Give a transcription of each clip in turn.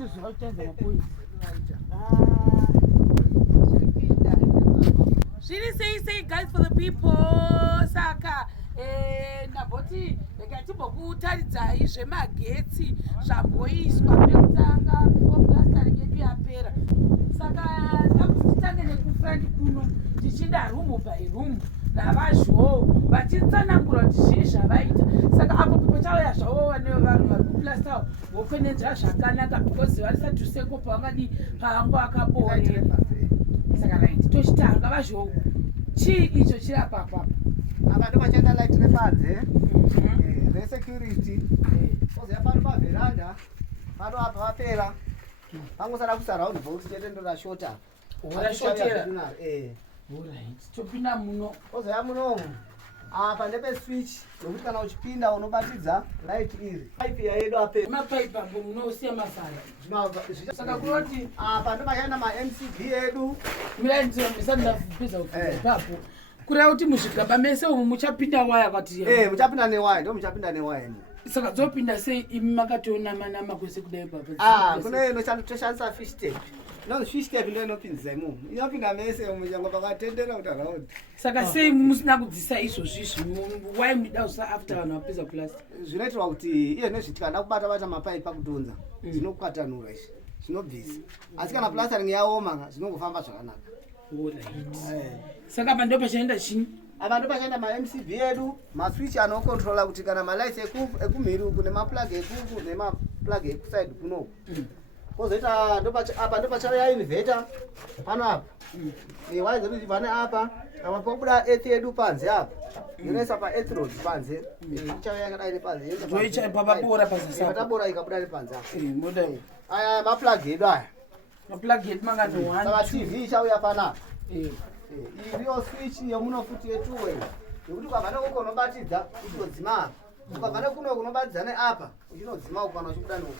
Really say guys for the people saka naboti ndakatimbokutaridza yemagetsi zvamboiswa nekutanga plastering yedu yapera saka ndakutange nekufrandi kuno tichida room by room navazhou vachitsanangura kuti zvii zvavaita saka apo pachauya zvavo vane vanhu vari kuplastawo vofenedzera zvakanaka because varisati seko pavangadi pavangu akaboore saka right tochitanga vazhou chii icho chiri apapo apa ndo pachanda light repanze resecurity ozoya pano pavheranda pano apa vapera pangosara kusaraund box chete ndo rashota orashotera topinda muno ozoya munomu apa ndepeswitch nokuti kana uchipinda unobatidza light iri pipe yedu ape mapaipi apo munosiya masara saka kunoti apa ndopashanda mamcb edu mirandiambisani ndavhupidza kupapo kureva kuti muzvigaba mese umu muchapinda waya kwati muchapinda newaya ndo muchapinda newaya saka dzopinda sei imi makatonamanama kwese kudai papo kune toshandisa fish tape inonzi fish tape ndo inopinzisa imomo inopinda mese muchango pakatendera kuti araund saka sei musina kudzisa izvozvizvi why muda usa after vanhu vapedza plasta zvinoitirwa kuti iye nezvitikanda kubata mapaipi pakudhonza zvinokwatanura izvi zvinobvisa asi kana plastering yaoma zvinongofamba zvakanaka saka apa ndo pachaenda chini apa ndo pachaenda mamcb edu maswitch anokontrola kuti kana malights ekumhiri uku nemaplug ekuku nemaplug ekuside kunoku kozoita apa ndo pachauya inverter pano apa waize kuti pane apa apa pobuda earth yedu panze apa inoisa paearth rod panze ichauya yakadai nepanze papabora patabora ikabuda nepanze apa aya maplug edu aya maplug edu mangati saka tv ichauya panapa iriyo switch yomunofuti yetuwe yekuti ukabva neuko unobatidza uchitodzima apa ukabva nekuno kunobatidza neapa uchinodzima uko kana uchibuda neuko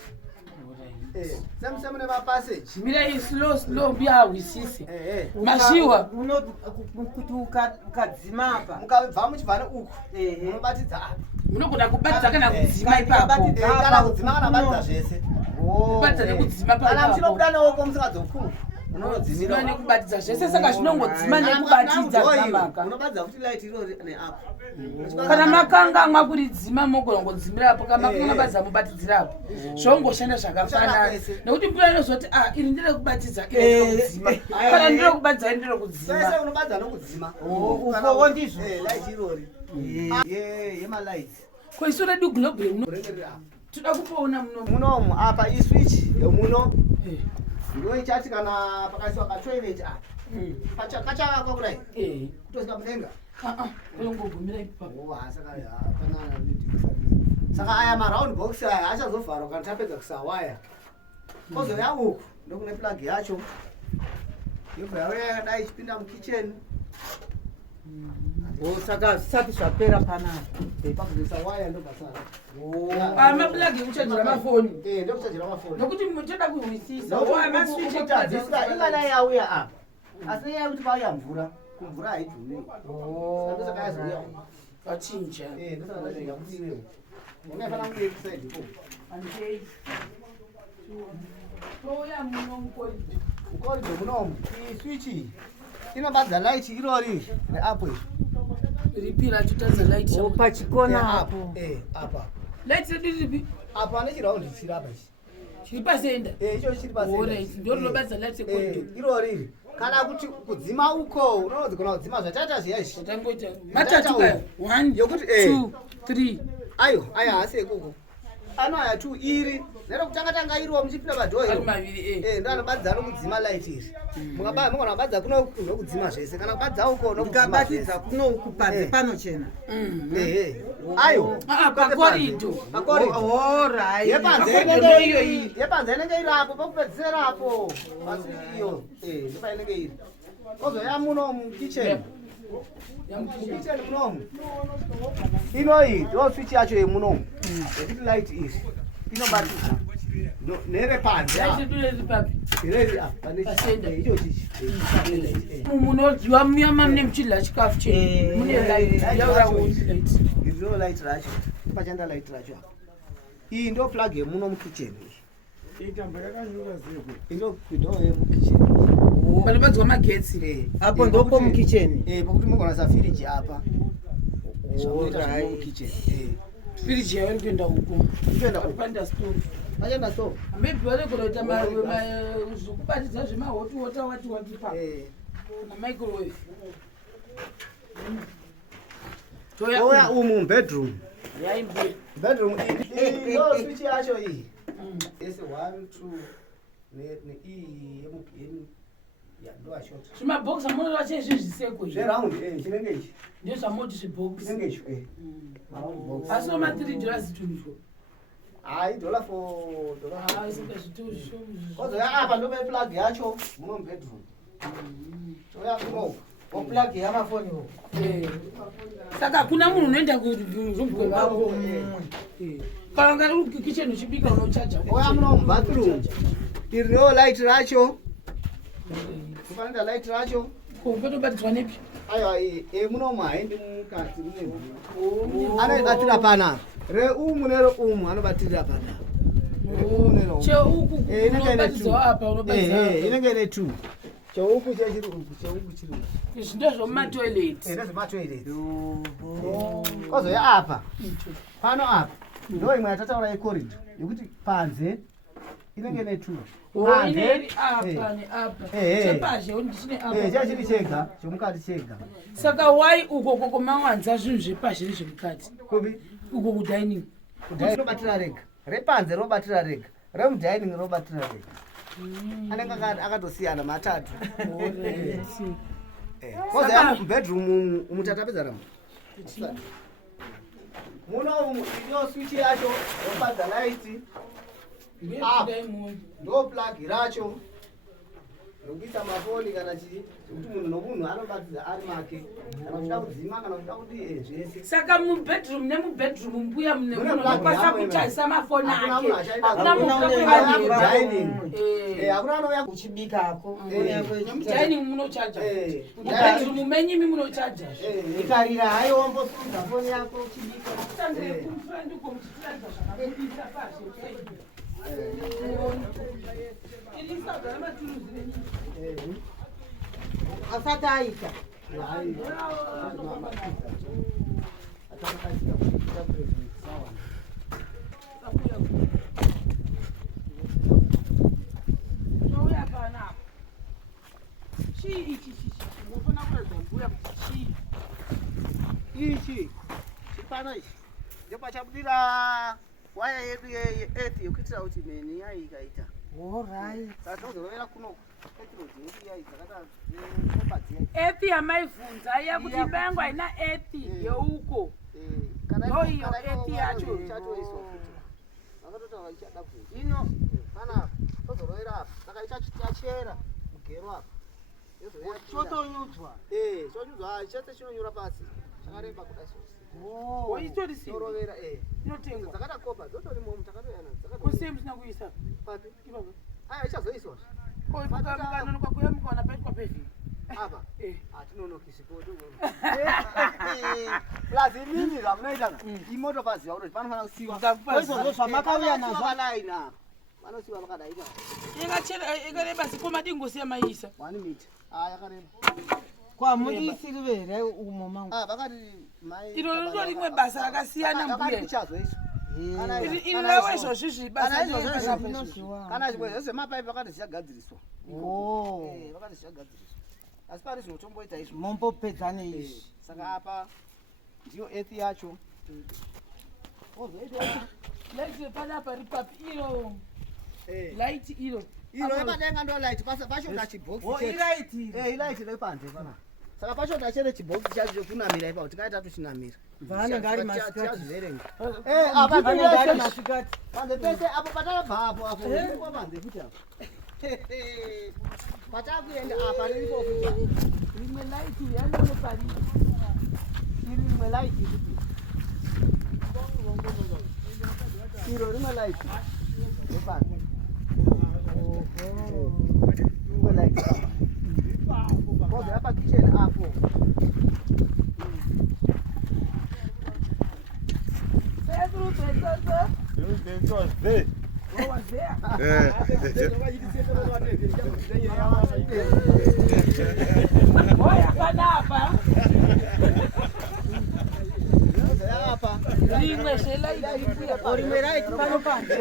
semune mapassage mirai slow mbiyahwisisi mashiwa kuti ukadzima apa mukabva muchibva neuko unobatidza apa munogona kubatidza kana kudzima ipapo kana kudzima kana kubatidza zvese kubatidza nekudzima kana muchinobuda neuko musikadzokuru unodzima nekubatidza zvese saka zvinongodzima nekubatidza zvakanaka unobatidza kuti light iro neapo kana makanga mwakuridzima mogona ngodzimira apo kana makanga batidza mubatidzira apo zvongoshanda zvakafanana nekuti mvura inozoti iri ndire kubatidza iri kudzima kana ndire kubatidza ndire kudzima sese unobatidza nokudzima uko ndizvo light irori yemalights ko isu redu global toda kupoona munomu apa iswitch yomuno ndo ichati kana pakasiwa patoilet apa kachakakwa kudai kutosika mudenga uyongogumira ipapo saka aya maround box aya achazovharwa kana tapedza kusawaya kozoya uku ndokune plug yacho yobva yauya yakadai ichipinda mukitchen saka zvisati zvapera panapa pakubvisa waya ndobasara maplug ekuchajira mafoni ndokuchajira mafoni nokuti mutoda kuhwisisa ingadai yauya apa asi yaya kuti pauya mvura kumvura haidhumi saka yazoya vachinja ndosaaakuti iwewo ungaifana kunge ekusaidiko touya muno mukorido munomu iswitch inobatidza light irori neapo ripira chitadza light pachikona apo apa light redu ripi apa nechiraundi chiri apa ichi chiri pasenda icho chiri pasenda ndo rinobatidza light sekorido irori kana kuti kudzima uko unogona kudzima zvataita zviya izvi tangoita matatu 1 yokuti 2 3 ayo aya hasi ekoko ano aya 2 iri nero kutanga iriwo muchipinda padhoyo ndo anobatidza nokudzima light iri mugona kubatidza kuno nokudzima zvese kana kubatidza uko nokubatidza kuno kupanze panochena ayo pakorido yepanze inenge iri apo pakupedzisira apo pasi iyo ndopainenge iri ozoya muno mukitchen mukitchen munomu inoyi ndo switch yacho yemunomu yekuti light iri inobatidza nerepanze munodyiwa muyama mune muchidya chikafu chenu mune light racho pachanda light racho apa iyi ndo plug yemuno mukitchen Ndo yemukitchen. Panopadzwa magetsi. Apo ndopo mukitchen. Pokuti mugona safiriji apa. Alright. Mukitchen. Firiji yayo iri kuenda uko. Ikuenda uko. Panda stove. Machenda so. Maybe vanogona kuita zvokubatidza zvemahotwota wati pa. Na microwave. Toya umu bedroom. Yaimbe. Bedroom ino switch yacho iyi. Ese 1 2 ne iyi yemugeni. Ya ndo ashota. Zvimabhokisi amunotora chezvizviseko izvi. Zveround chinenge ichi. Ndizvo zvamoti zvibhokisi. Chinenge ichi. Asi noma $3 tunizvo. Hayi $4 $. Saka zvitosho. Kozoya apa ndo plug yacho muno bedroom. Toya kuno. Plug yamafoni ho. Saka kuna munhu unoenda kuzvomukwe vavo. Kana ngari uri kitchen uchibika unochaja. Oya muno bathroom. Iriyo light racho. Kufanira light racho. Kupetobatidzwa nepi? Aiwa muno haindi mukati mune. Anobatira pana. Umu nero umu anobatirira pana. Cheuku unobatidzwa apa unobatidzwa apa. Inenge ine 2. Cheuku chiri uku, cheuku chiri uku. Izvi ndezvo mumatoilet. Ndezvematoilet. Kozoya apa. Pano apa. Ndo imwe yatataura yecorridor yekuti panze inenge ine 2. Ine apa neapa. Chepazhe ndine apa. Chachiri chega, chomukati chega. Saka why uko kokomawanza zvinhu zvepazhe nezvemukati? Kubi? Uko kudining. Kudining robatira rega. Repanze robatira rega. Remudining robatira rega. Anenge akatosiyana matatu. Kozoya bedroom mutatapedzana. Muno ino switch yacho ropadza light. Ndo plug racho. Rokuisa mafoni kana chii kuti munhu nomunhu anobatidza ari make. Kana uchida kudzima kana uchida kuti zvese. Saka mubedroom nemubedroom mbuya mune munhu unokwanisa kutarisa mafoni ake. Hakuna munhu dining. Hakuna anouya Kuchibikako. Dining munochaja. Mubedroom menyimi munochaja. Ikarira hayi wambosunga foni yako uchibika. Sandre kumfura ndiko muchitarisa zvakabudisa pazhe. Asati aita. Ichi chipano ichi ndopachabudira waya yedu yeearth yekuitira kuti meni yayi ikaita. Alright. Saka tozorovera kuno petrol yedu yayi dzakata nekombazi yayi. Earth yamaivhunza yakuti imba ina earth yeuko. Ndo iyo earth yacho. Chatoiswa futi. Vakatotaura ichada kuti. Ino kana tozorovera apa. Saka ichachera mugero apa. Chotonyudzwa. Chonyudzwa chese chinonyura pasi. Chakareba kudai sosi. Itori si. Torovera Inotengwa. dzakada kopa dzotori momu takatoyana dzakada. Kusem sina kuisa. Papi? Ibaba. Ichazoiswa. Oi pakamukana kwakuya mukaona paitwa paving. Apa? Hatinonokisi kodo. Plus inini zvamunoita imoto paziva kuti panofanira kusiwa. Izvozvo zvamakauya nazvo. Vakadaina. Vanosiwa vakadaina. Yakareba sikoma dingosiya maisa. 1 meter. Yakareba. Kwamuisiri vere umo mangu. Vakati mai. Iro ndo rimwe basa rakasiyana mbuye. Ichazoiswa. Inorawa izvozvi zvibasa kana chimwe zvese mapaipi vakati zvichagadziriswa. Vakati zvichagadziriswa. Asi pari zvinotomboita izvo. Mombopedzane izvi. Saka apa ndiyo earth yacho. Light panapa ripapi iro. Light iro. Iro yepadenga ndo light pashota chibox. Ilight. Ilight repanze pana. Saka pashota chere chibox chacho chokunamira ipapo tikaita tuchinamira. Vanenge ari masikati. Apa vanenge ari masikati. Panze pese apo patabva apo ndipo panze futi apo. Patakuenda apa riripo futi. Rimwe light yanono pari. Rimwe light futi. Iro rimwe light. Repanze. Rimwe light. Koza hapa kitchen hapo. Pedro, Pedro. Eu tenho as ver. Was there? Oya panapa. Apa? Rimwe shela ikuya. Orimera ikipano panje.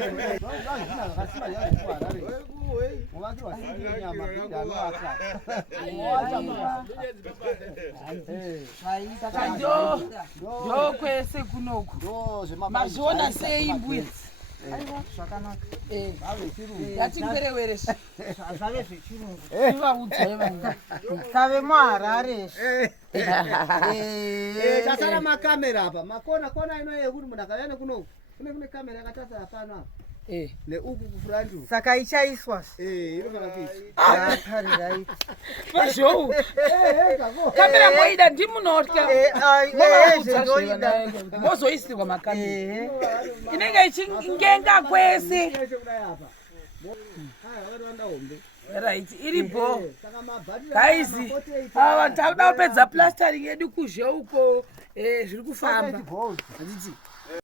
Yo kwese kunoku. Mazviona sei mbuya? Zvakanaka. Yatimberewereshi. Zvave zvechirungu. Ivaudzai vanga. Kave muHarare. Tasara makamera apa. Makona ino yekuti munhu akauya kuno. Kune kamera yakatasa apana. Neuku kufrandu. Saka ichaiswa. Inofana kuita. Tarirai. Vazhou. Kamera moida ndimunotya. Zvoida. Mozoisirwa makamera. Inenge ichingenga kwese. Right, iripo. Guys, ava tauda kupedza plastering yedu kuzheuko zviri kufamba.